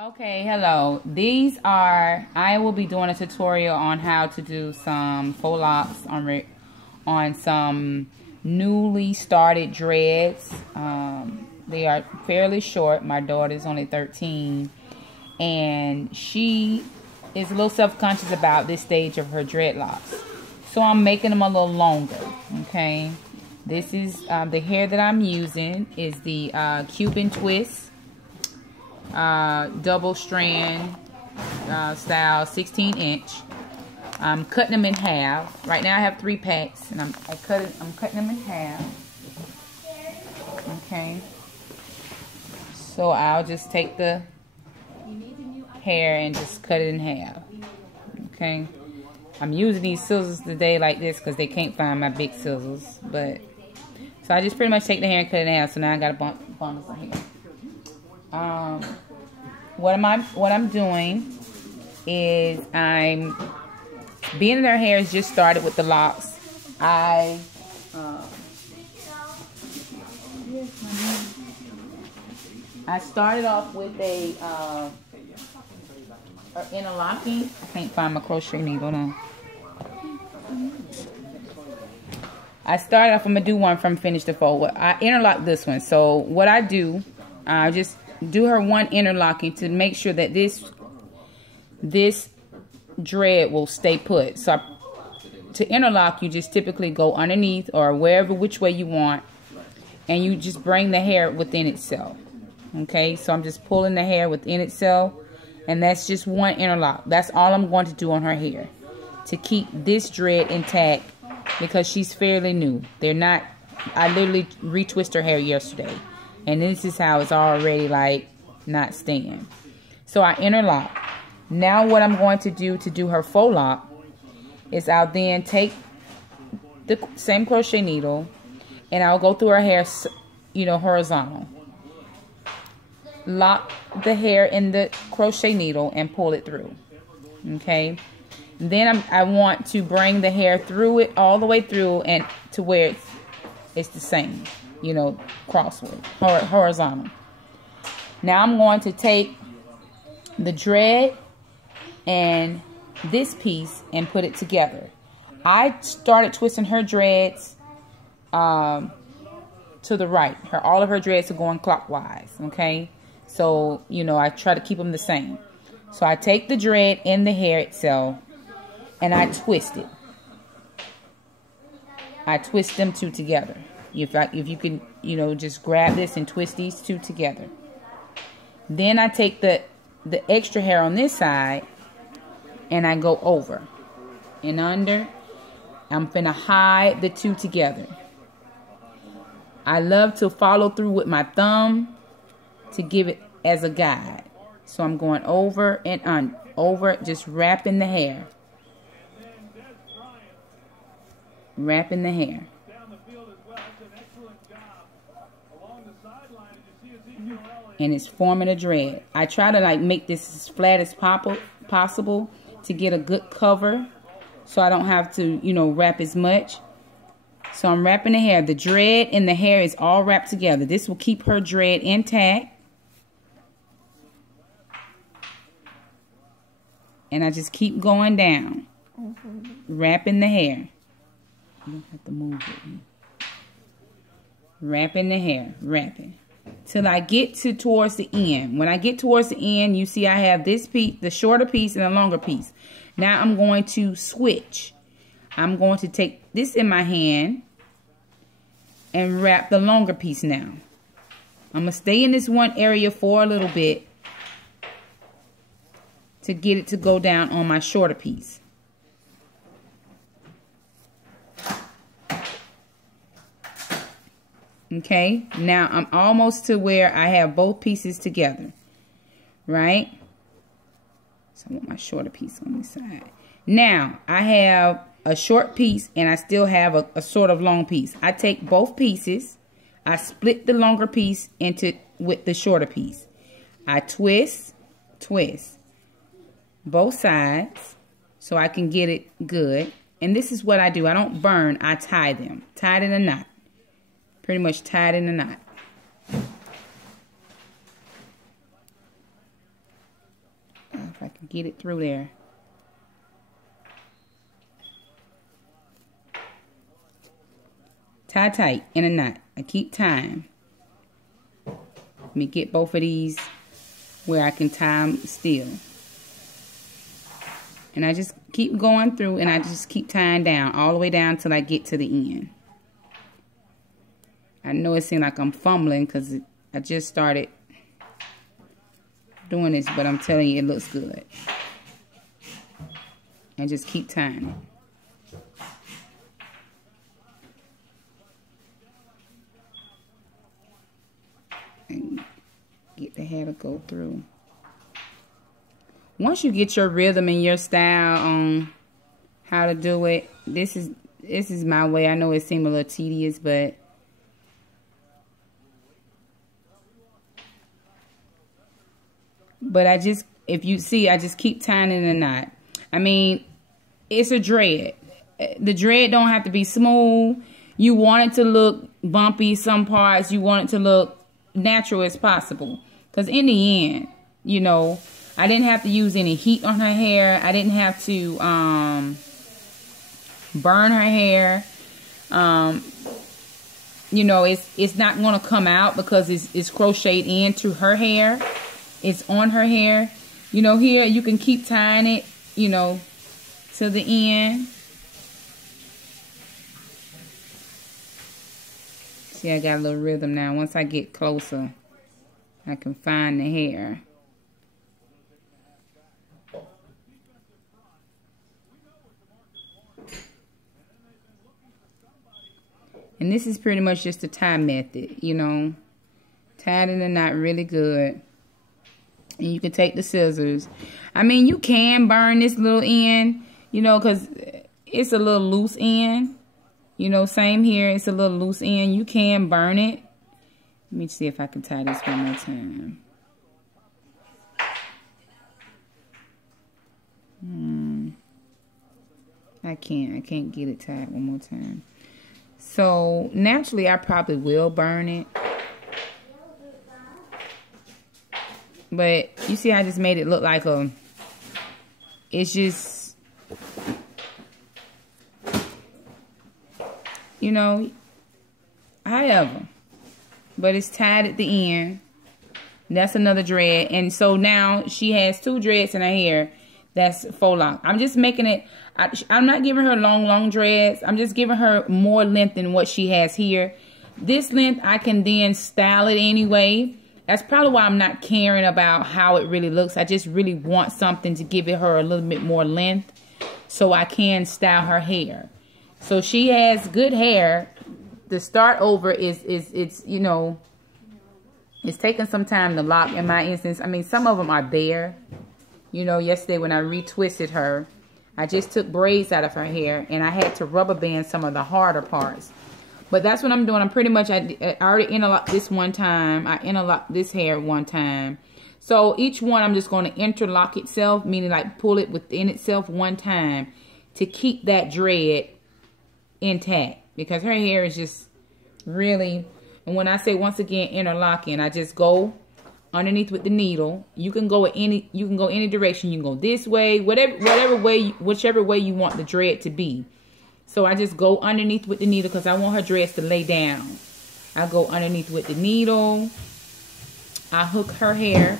Okay, hello. I will be doing a tutorial on how to do some faux locks on some newly started dreads. They are fairly short. My daughter's only 13, and she is a little self-conscious about this stage of her dreadlocks. So I'm making them a little longer, okay? This is, the hair that I'm using is the Cuban twist. Double strand style 16-inch. I'm cutting them in half. Right now I have 3 packs, and I'm cutting them in half. Okay. So I'll just take the hair and just cut it in half. Okay. I'm using these scissors today like this because they can't find my big scissors. But so I just pretty much take the hair and cut it in half. So now I got a bundle of hair. What I'm doing is being their hair has just started with the locks. I started off with a interlocking. I can't find my crochet needle now. I started off. I'm gonna do one from finish to fold. I interlock this one. So what I do, I just do her one interlocking to make sure that this dread will stay put. So to interlock, you just typically go underneath or which way you want, and you just bring the hair within itself. Okay, so I'm just pulling the hair within itself, and that's just one interlock. That's all I'm going to do on her hair to keep this dread intact because she's fairly new. I literally retwisted her hair yesterday, and this is how it's already like not staying. So I interlock. Now what I'm going to do her faux lock is I'll then take the same crochet needle and I'll go through her hair, horizontal. Lock the hair in the crochet needle and pull it through. Okay. Then I want to bring the hair through it all the way through and to where it's the same, crosswise, horizontal. Now I'm going to take the dread and this piece and put it together. I started twisting her dreads to the right. All of her dreads are going clockwise, okay? So, I try to keep them the same. So I take the dread in the hair itself and I twist it. I twist them two together. If you can, just grab this and twist these two together. Then I take the extra hair on this side and I go over and under. I'm finna hide the two together. I love to follow through with my thumb to give it as a guide. So I'm going over and over, just wrapping the hair. Wrapping the hair. And it's forming a dread. I try to make this as flat as possible to get a good cover so I don't have to, wrap as much. So I'm wrapping the hair. The dread and the hair is all wrapped together. This will keep her dread intact. And I just keep going down. Wrapping the hair. You don't have to move it. Wrapping the hair. Wrapping. Till I get towards the end. When I get towards the end, you see I have this piece, the shorter piece and the longer piece. Now I'm going to switch. I'm going to take this in my hand and wrap the longer piece now. I'm going to stay in this one area for a little bit to get it to go down on my shorter piece. Okay, now I'm almost to where I have both pieces together, right? So I want my shorter piece on this side. Now I have a short piece and I still have a sort of long piece. I take both pieces, I split the longer piece with the shorter piece. I twist both sides so I can get it good. And this is what I do. I don't burn, I tie them. Tied in a knot. Pretty much tied in a knot. Get it through there. Tie tight in a knot. I keep tying. Let me get both of these where I can tie them still. And I just keep going through and I just keep tying down all the way down till I get to the end. I know it seems like I'm fumbling because I just started doing this, but I'm telling you, it looks good. And just keep tying it. And get the hair to go through. Once you get your rhythm and your style on how to do it, this is my way. I know it seems a little tedious, but I just, if you see, I just keep tying it in a knot. I mean, it's a dread. The dread don't have to be smooth. You want it to look bumpy some parts. You want it to look natural as possible. Because in the end, you know, I didn't have to use any heat on her hair. I didn't have to burn her hair. You know, it's not going to come out because it's crocheted into her hair. It's on her hair. You know, here you can keep tying it, you know, to the end. See, I got a little rhythm now. Once I get closer, I can find the hair. And this is pretty much just a tie method, you know. Tied in a knot really good. And you can take the scissors. I mean, you can burn this little end, you know, because it's a little loose end. You know, same here. It's a little loose end. You can burn it. Let me see if I can tie this one more time. I can't get it tied one more time. So, naturally, I probably will burn it. But you see, I just made it look like it's just, you know, however. But it's tied at the end. That's another dread. And so now she has 2 dreads in her hair. That's faux lock. I'm just making it, I'm not giving her long dreads. I'm just giving her more length than what she has here. This length, I can then style it anyway. That's probably why I'm not caring about how it really looks. I just really want something to give her a little bit more length so I can style her hair. So she has good hair. The start over it's you know, it's taking some time to lock in my instance. I mean, some of them are bare. You know, yesterday when I retwisted her, I just took braids out of her hair and I had to rubber band some of the harder parts. But that's what I'm doing. I'm pretty much, I already interlocked this one time. I interlocked this hair one time. So each one I'm just going to interlock itself, meaning like pull it within itself one time to keep that dread intact. Because her hair is just really, and when I say once again interlocking, I just go underneath with the needle. You can go any direction. You can go this way, whichever way you want the dread to be. So I just go underneath with the needle because I want her dress to lay down. I go underneath with the needle. I hook her hair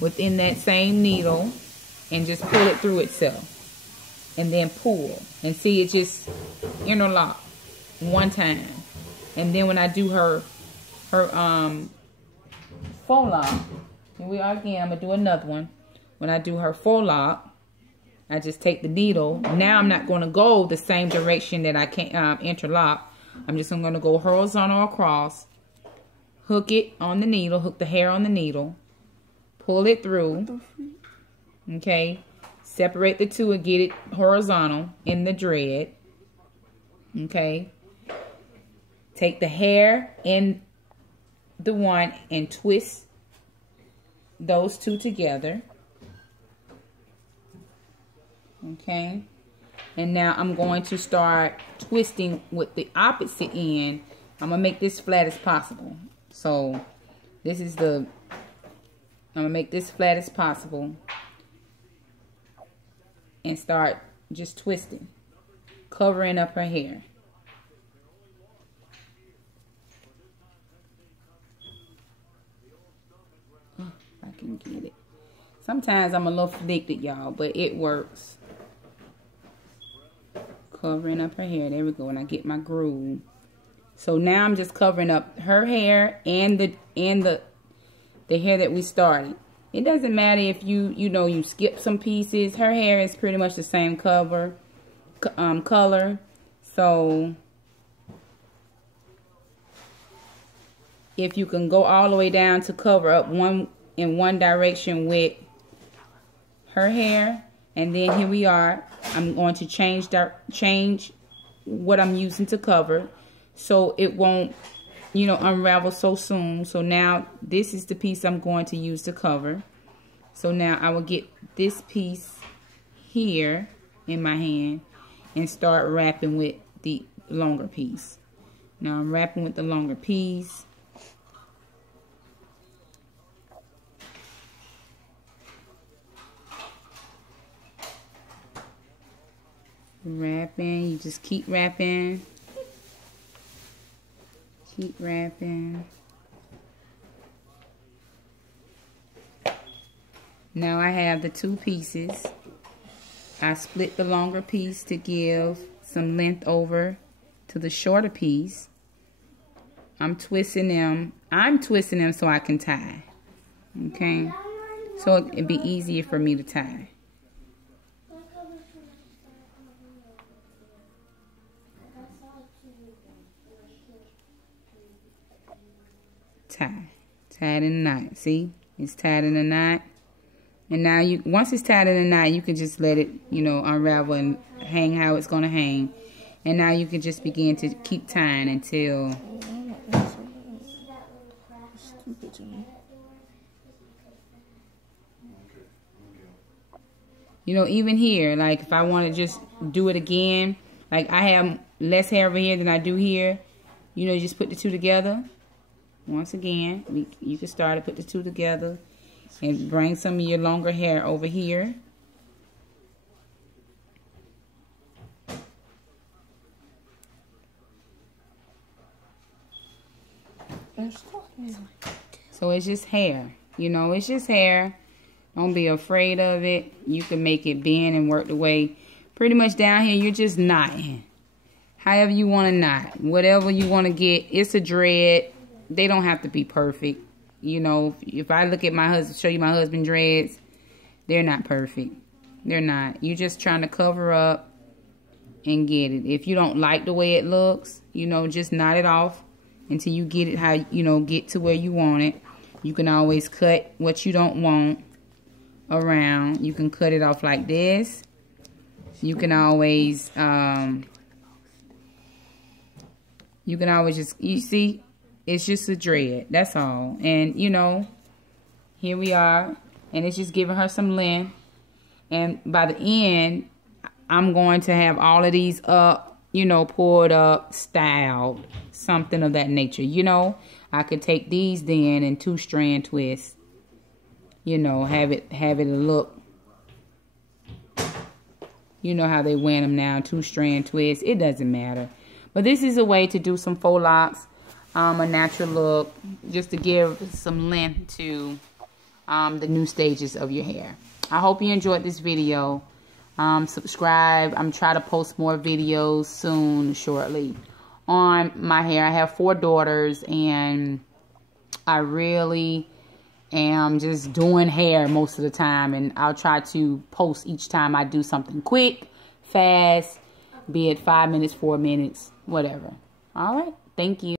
within that same needle and just pull it through itself. And then pull. And see, it just interlock one time. And then when I do her faux lock, here we are again. I'm going to do another one. When I do her faux lock, I just take the needle. Now I'm not going to go the same direction that I can't interlock. I'm just going to go horizontal across. Hook it on the needle. Hook the hair on the needle. Pull it through. Okay. Separate the two and get it horizontal in the dread. Okay. Take the hair in the one and twist those two together. Okay, and now I'm going to start twisting with the opposite end. I'm gonna make this flat as possible. So this is I'm gonna make this flat as possible. and start just twisting, covering up her hair. Oh, if I can get it. Sometimes I'm a little flicked, y'all, but it works. Covering up her hair. There we go. And I get my groove. So now I'm just covering up her hair and the hair that we started. It doesn't matter if you skip some pieces. Her hair is pretty much the same color. So if you can go all the way down to cover up in one direction with her hair, and then here we are. I'm going to change what I'm using to cover, so it won't, unravel so soon. So now this is the piece I'm going to use to cover. So now I will get this piece here in my hand and start wrapping with the longer piece. Now I'm wrapping with the longer piece. Wrapping, you just keep wrapping. Keep wrapping. Now I have the two pieces. I split the longer piece to give some length over to the shorter piece. I'm twisting them so I can tie. Okay? So it'd be easier for me to tie. Tie it in a knot. See, it's tied in a knot, and now once it's tied in a knot, you can just let it unravel and hang how it's gonna hang. And now you can just begin to keep tying until even here, like if I want to just do it again, like I have less hair over here than I do here, just put the two together. Once again, you can start to put the two together and bring some of your longer hair over here. So it's just hair, it's just hair. Don't be afraid of it. You can make it bend and work the way. Pretty much down here, you're just knotting. However you want to knot. Whatever you want to get. It's a dread. They don't have to be perfect. If I look at my husband, show you my husband dreads, they're not perfect. They're not. You're just trying to cover up and get it. If you don't like the way it looks, just knot it off until you get it how, get to where you want it. You can always cut what you don't want around. You can cut it off like this. You can always, just, you see, it's just a dread. That's all. And, here we are. And it's just giving her some length. And by the end, I'm going to have all of these up, pulled up, styled, something of that nature. I could take these then and 2-strand twist. Have it a look. How they wear them now, 2-strand twist. It doesn't matter. But this is a way to do some faux locks. A natural look, just to give some length to the new stages of your hair. I hope you enjoyed this video. Subscribe. I'm trying to post more videos shortly on my hair. I have 4 daughters, and I really am just doing hair most of the time, and I'll try to post each time I do something quick, fast, be it 5 minutes, 4 minutes, whatever. All right, thank you.